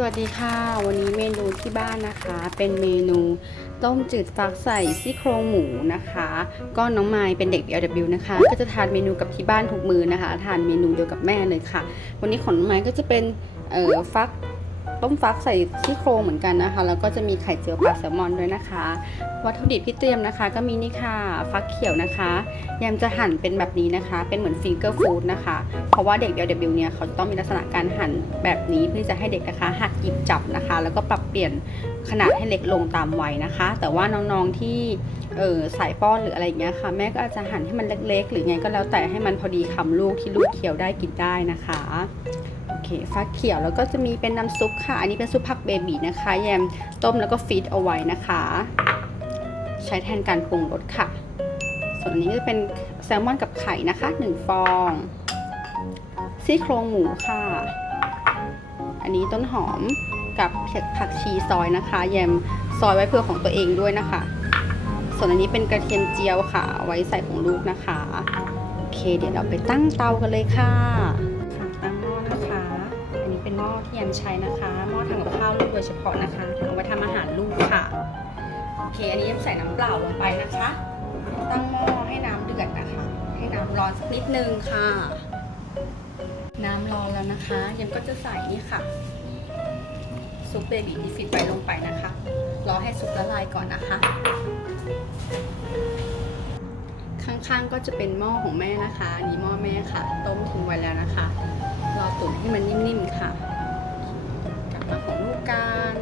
สวัสดีค่ะ วันนี้เมนูที่บ้านนะคะ เป็นเมนูต้มจืดฟักใส่ซี่โครงหมูนะคะ ก็น้องไม้เป็นเด็ก BLW นะคะ ก็จะทานเมนูกับที่บ้านทุกมือนะคะ ทานเมนูเดียวกับแม่เลยค่ะ วันนี้ของน้องไม้ก็จะเป็นเอ่อฟัก ต้มฟักใส่ซี่โครงเหมือนกันนะคะ แล้วก็จะมีไข่เจียวปลาแซลมอนด้วยนะคะ วัตถุดิบที่เตรียมนะคะ ก็มีนี่ค่ะฟักเขียวนะคะยำจะหั่นเป็นแบบนี้นะคะ เป็นเหมือนฟิงเกอร์ฟู้ดนะคะ เพราะว่าเด็ก LW เนี่ยเขาจะต้องมีลักษณะการหั่นแบบนี้เพื่อจะให้เด็กนะคะ หัดหยิบจับนะคะ แล้วก็ปรับเปลี่ยนขนาดให้เล็กลงตามวัยนะคะ แต่ว่าน้องๆที่เออสายป้อนหรืออะไรอย่างเงี้ยค่ะแม่ก็อาจจะหั่นให้มันเล็กๆ หรือไงก็แล้วแต่ให้มันพอดีคำลูกที่ลูกเคี้ยวได้กินได้นะคะ เคฟักเขียวแล้วก็จะมีเป็นน้ำซุปค่ะ อันนี้เป็นซุปผักเบบีนะคะ แยมต้มแล้วก็ฟีดเอาไว้นะคะ ใช้แทนการปรุงรสค่ะ ส่วนอันนี้จะเป็นแซลมอนกับไข่นะคะ 1 ฟองซี่โครงหมูค่ะ อันนี้ต้นหอมกับผักชีซอยนะคะ แยมซอยไว้เพื่อของตัวเองด้วยนะคะ ส่วนอันนี้เป็นกระเทียมเจียวค่ะเอาไว้ใส่ของลูกนะคะ โอเค เดี๋ยวเราไปตั้งเตากันเลยค่ะ เป็นหม้อที่แยมใช้นะคะหม้อทำกับข้าวลูกโดยเฉพาะนะคะเอาไว้ทำอาหารลูกค่ะโอเคอันนี้แยมใส่น้ำเปล่าลงไปนะคะ ตั้งหม้อให้น้ำเดือดนะคะ ให้น้ำร้อนสักนิดนึงค่ะ น้ำร้อนแล้วนะคะเยมก็จะใส่นี่ค่ะซุปเบบี้ที่ฟิตไว้ลงไปนะคะรอให้ซุปละลายก่อนนะคะ ข้างๆก็จะเป็นหม้อของแม่นะคะนนี้หม้อแม่ค่ะ ต้มทิ้งไว้แล้วนะคะ รอตุ๋นให้มันนิ่มๆค่ะ กลับมาของลูกกัน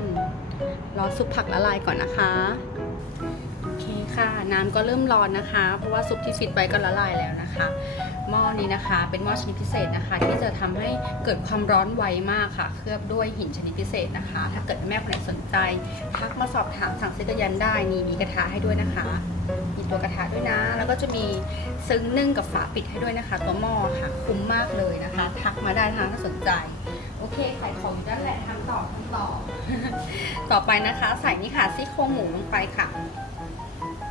รอซุปผักละลายก่อนนะคะโอเคค่ะ น้ำก็เริ่มร้อนนะคะ เพราะว่าซุปที่ฟิตไว้ก็ละลายแล้วนะคะ หม้อนี้นะคะ เป็นหม้อชนิดพิเศษนะคะ ที่จะทำให้เกิดความร้อนไวมากค่ะ เคลือบด้วยหินชนิดพิเศษนะคะ ถ้าเกิดแม่คนไหนสนใจทักมาสอบถามสั่งซื้อกระยันได้นี่มีกระทะให้ด้วยนะคะ มีตัวกระทะด้วยนะ แล้วก็จะมีซึ้งนึ่งกับฝาปิดให้ด้วยนะคะ ตัวหม้อค่ะคุ้มมากเลยนะคะ ทักมาได้ทางถ้าสนใจโอเคขายของอยู่ด้านแหละทำต่อทำต่อ ต่อไปนะคะ ใส่นี่ค่ะซี่โครงหมูลงไปค่ะ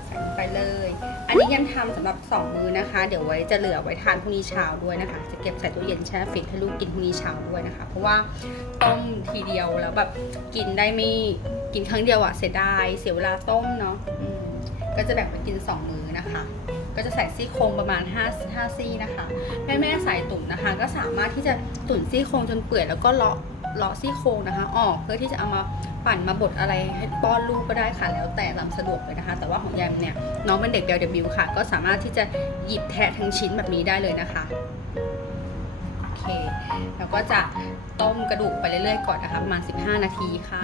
ใส่ลงไปเลย นนี้ยังทำสำหรับ 2 มื้อนะคะ เดี๋ยวไว้จะเหลือไว้ทานพรุ่งนี้เช้าด้วยนะคะ จะเก็บใส่ตู้เย็นแช่ฟรีซให้ลูกกินพรุ่งนี้เช้าด้วยนะคะ เพราะว่าต้มทีเดียวแล้วแบบกินได้ไม่กินครั้งเดียวอะเสียดายเสียเวลาต้มเนาะก็จะแบ่งไปกิน 2 มื้อนะคะ ก็จะใส่ซี่โครงประมาณ5 5ซี่นะคะ แม่แม่ๆสายตุ๋นนะคะ ก็สามารถที่จะตุ๋นซี่โครงจนเปื่อยแล้วก็เลาะ เลาะซี่โครงนะคะออกเพื่อที่จะเอามาปั่นมาบดอะไรให้ป้อนลูกก็ได้ค่ะ แล้วแต่ตามสะดวกเลยนะคะ แต่ว่าของแยมเนี่ยน้องเป็นเด็กเบลเดบิวค่ะ ก็สามารถที่จะหยิบแทะทั้งชิ้นแบบนี้ได้เลยนะคะโอเคแล้วก็จะต้มกระดูกไปเรื่อยๆก่อนนะคะประมาณ 15 นาทีค่ะ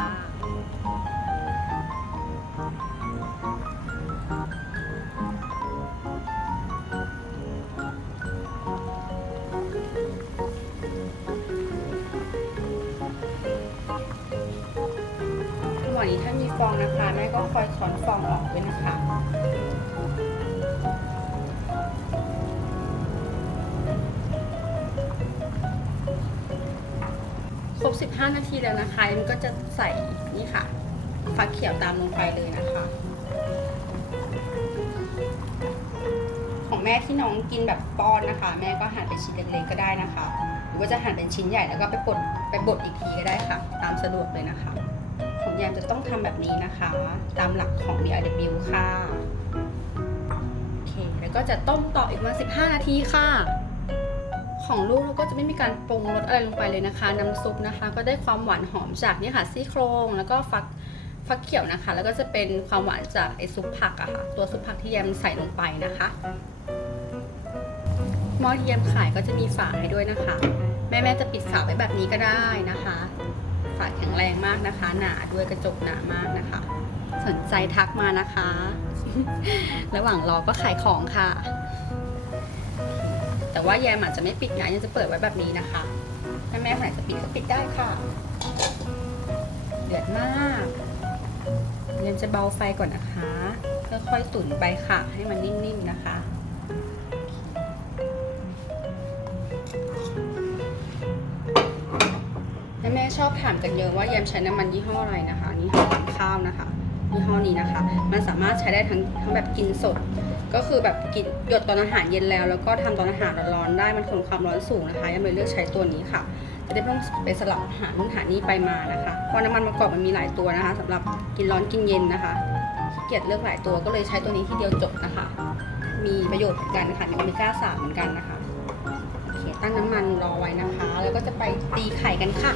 องนะคะแม่ก็คอยช้อนฟองออกด้วยนะคะครบ 15 นาทีแล้วนะคะมันก็จะใส่นี่ค่ะฟักเขียวตามลงไปเลยนะคะ ของแม่ที่น้องกินแบบป้อนนะคะ แม่ก็หั่นเป็นชิ้นเล็กๆก็ได้นะคะ หรือว่าจะหั่นเป็นชิ้นใหญ่แล้วก็ไปบดไปบดอีกทีก็ได้ค่ะ ตามสะดวกเลยนะคะ ของแยมจะต้องทำแบบนี้นะคะ ตามหลักของ BRW ค่ะ โอเค แล้วก็จะต้มต่ออีกมา 15 นาทีค่ะ ของลูกเราก็จะไม่มีการปรุงรสอะไรลงไปเลยนะคะ น้ำซุปนะคะ ก็ได้ความหวานหอมจากนี่ค่ะซี่โครงแล้วก็ฟักฟักเขียวนะคะ แล้วก็จะเป็นความหวานจากไอซุปผักอะค่ะ ตัวซุปผักที่แยมใส่ลงไปนะคะหม้อที่แยมขายก็จะมีฝาให้ด้วยนะคะ แม่แม่จะปิดฝาไว้แบบนี้ก็ได้นะคะ ฝาแข็งแรงมากนะคะ หนาด้วยกระจกหนามากนะคะ สนใจทักมานะคะ ระหว่างรอก็ขายของค่ะ แต่ว่าแยมอาจจะไม่ปิดนะยังจะเปิดไว้แบบนี้นะคะถ้าแม่ไหนจะปิดก็ปิดได้ค่ะ เดือดมากแยมจะเบาไฟก่อนนะคะค่อยๆตุ๋นไปค่ะ ให้มันนิ่มๆนะคะ แม่ชอบถามกันเยอะว่าแยมใช้น้ำมันยี่ห้ออะไรนะคะนี่ห้อข้าวนะคะยี่ห้อนี้นะคะ มันสามารถใช้ได้ทั้งทั้งแบบกินสด ก็คือแบบกินหยดตอนอาหารเย็นแล้ว แล้วก็ทำตอนอาหารร้อนๆได้มันทนความร้อนสูงนะคะแยมเลยเลือกใช้ตัวนี้ค่ะจะได้ไม่ต้องไปสลับหานู่นหานี่ไปมานะคะเพราะน้ำมันมะกอกมันมีหลายตัวนะคะสำหรับกินร้อนกินเย็นนะคะขี้เกียจเลือกหลายตัวก็เลยใช้ตัวนี้ที่เดียวจบนะคะ มีประโยชน์เหมือนกันค่ะมีโอเมก้าสามเหมือนกันนะคะ ตั้งน้ำมันรอไว้นะคะ แล้วก็จะไปตีไข่กันค่ะ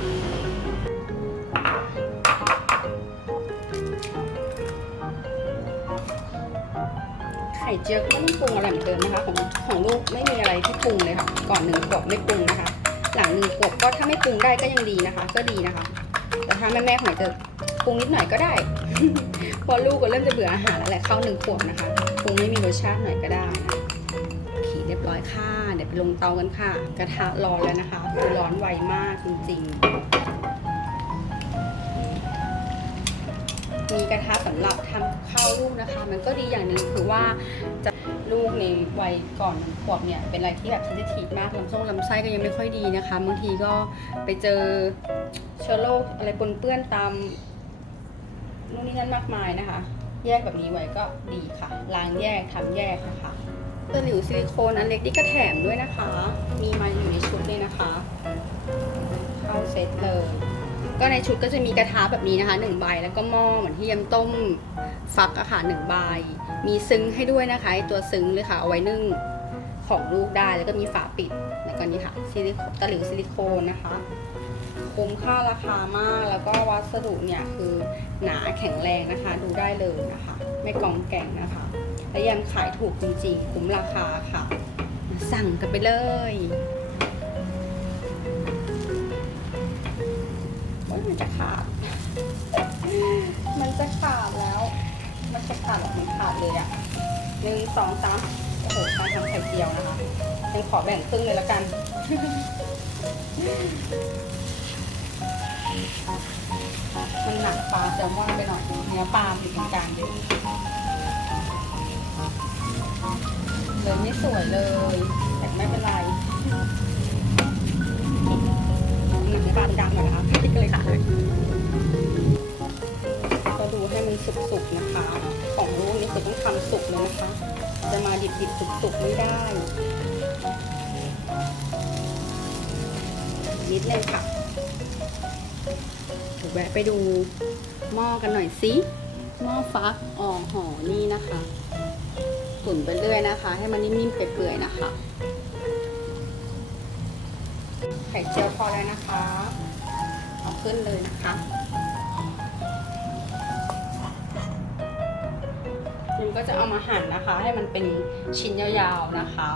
ไข่เจียวก็ไม่ต้องปรุงอะไรเหมือนเดิมนะคะ ของของลูกไม่มีอะไรที่ปรุงเลยค่ะ ก่อนหนึ่งขวบไม่ปรุงนะคะ หลังหนึ่งขวบก็ถ้าไม่ปรุงได้ก็ยังดีนะคะ ก็ดีนะคะ แต่ถ้าแม่แม่ๆของจะปรุงนิดหน่อยก็ได้เพอลูกก็เริ่มจะเบื่ออาหารแล้วแหละเข้าหนึ่งขวบนะคะปรุงไม่มีรสชาติหน่อยก็ได้นะโอเคเรียบร้อยค่ะ ลงเตากันค่ะ กระทะร้อนแล้วนะคะ คือร้อนไวมากจริงๆ มีกระทะสำหรับทำข้าวลูกนะคะ มันก็ดีอย่างหนึ่งคือว่าจะลูกในวัยก่อนขวบเนี่ย เป็นอะไรที่แบบเซนซิทีฟมากลำส้งลำไส้ก็ยังไม่ค่อยดีนะคะบางทีก็ไปเจอเชื้อโรคอะไรปนเปื้อนตามนู่นนี่นั่นมากมายนะคะ แยกแบบนี้ไว้ก็ดีค่ะล้างแยกทำแยกนะคะ ตะหลิวซิลิโคนอันเล็กนี่ก็แถมด้วยนะคะ มีมาอยู่ในชุดเลยนะคะ เข้าเซตเลย ก็ในชุดก็จะมีกระทะแบบนี้นะคะหนึ่งใบแล้วก็หม้อเหมือนที่ยำต้มฟักอะค่ะหนึ่งใบ มีซึ้งให้ด้วยนะคะตัวซึ้งเลยค่ะเอาไว้นึ่งของลูกได้แล้วก็มีฝาปิดแล้วก็นี่ค่ะซิลิโคนตะหลิวซิลิโคนนะคะคุ้มค่าราคามากแล้วก็วัสดุเนี่ยคือหนาแข็งแรงนะคะ ดูได้เลยนะคะ ไม่กองแก่งนะคะ และยังขายถูกจริงๆ คุ้มราคาค่ะ สั่งกันไปเลยว่ามันจะขาด มันจะขาดแล้ว มันจะขาดแบบมันขาดเลยอะหนึ่งสองสามโอ้โหการทำไข่เจียวนะคะยังขอแบ่งครึ่งเลยละกันมันหนักปลาแซลมอนไปหน่อยเนื้อปลาติดกลางเยอะ เลยไม่สวยเลย แต่ไม่เป็นไรหนังปลาดังหน่อยนะคะพริกก็เลยขาดเลยก็ดูให้มันสุกๆนะคะของลูกนี่คือต้องทำสุกเลยนะคะ จะมาดิบๆสุกๆไม่ได้นิดเลยค่ะเดี๋ยวแวะไปดูหม้อกันหน่อยสิหม้อฟักอ่อห่อนี่นะคะ ตุ๋นไปเรื่อยนะคะ ให้มันนิ่มๆเปื่อยๆนะคะ ไข่เจียวพอแล้วนะคะ เอาขึ้นเลยนะคะมันก็จะเอามาหั่นนะคะ ให้มันเป็นชิ้นยาวๆนะคะ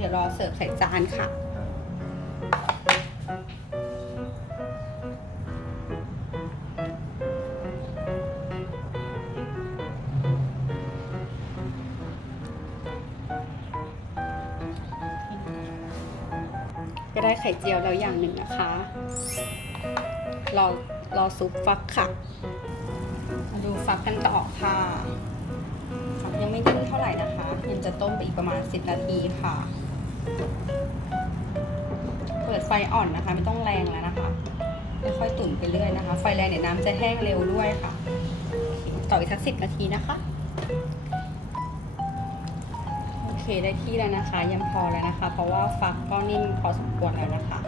เดี๋ยวรอเสิร์ฟใส่จานค่ะ ก็ได้ไข่เจียวแล้วอย่างหนึ่งนะคะ รอรอซุปฟักค่ะ มาดูฟักกันต่อค่ะยังไม่นิ่มเท่าไหร่นะคะยังจะต้มไปอีกประมาณ 10 นาทีค่ะ เปิดไฟอ่อนนะคะ ไม่ต้องแรงแล้วนะคะค่อยๆตุ๋นไปเรื่อยนะคะ ไฟแรงเดี๋ยน้ำจะแห้งเร็วด้วยค่ะ ต่ออีกสักสิบนาทีนะคะ โอเคได้ที่แล้วนะคะยังพอแล้วนะคะ เพราะว่าฟักก็นิ่มพอสมควรแล้วนะคะ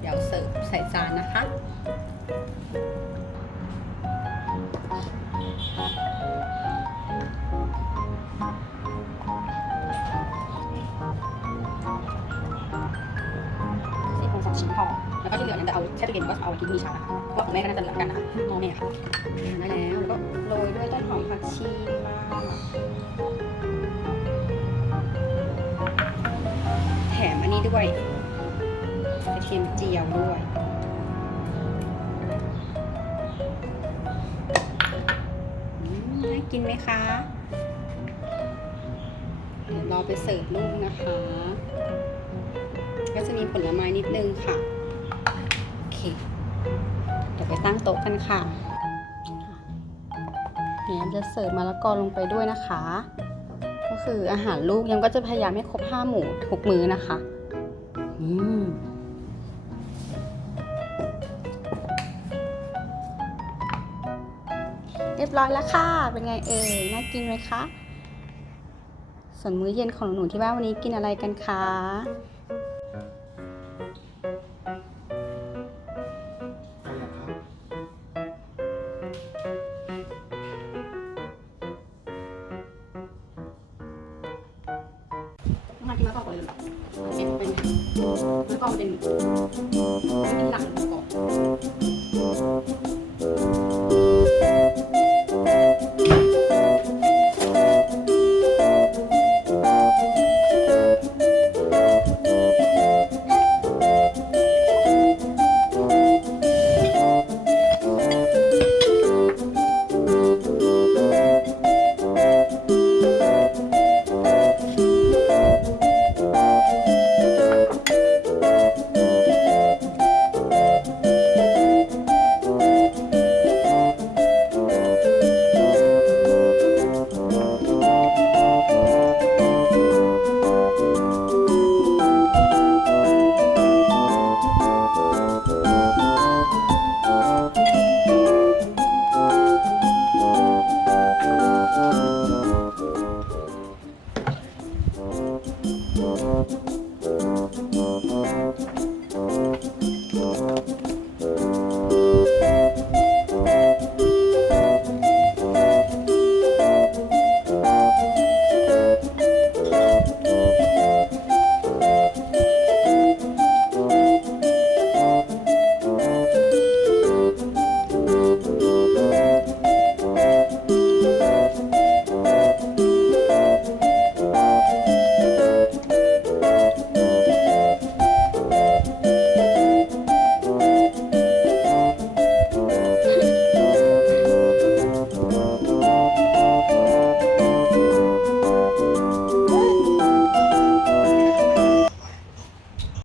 เดี๋ยวเสิร์ฟใส่จานนะคะ จะเอาแช่ตู้เย็นก็เอาไว้กินมีชานะคะเพราะว่าของแม่ก็น่าจะเหลือกันนะคะมอแม่ค่ะได้แล้วแล้วก็โรยด้วยต้นหอมผักชีมาแถมอันนี้ด้วยกระเทียมเจียวด้วยน่ากินไหมคะเดี๋ยวรอไปเสิร์ฟลูกนะคะ ก็จะมีผลไม้นิดนึงค่ะ ไปตั้งโต๊ะกันค่ะแยมจะเสิร์ฟมะละกอลงไปด้วยนะคะ ก็คืออาหารลูกยังก็จะพยายามให้ครบห้าหมูทุกมื้อนะคะอืมเรียบร้อยแล้วค่ะ เป็นไงเอ่ยน่ากินไหมคะ ส่วนมื้อเย็นของหนูที่บ้านวันนี้กินอะไรกันคะ ที่มาต่อกันเลยเนี่ยเป็นแล้วก็เป็นที่หลังก่อน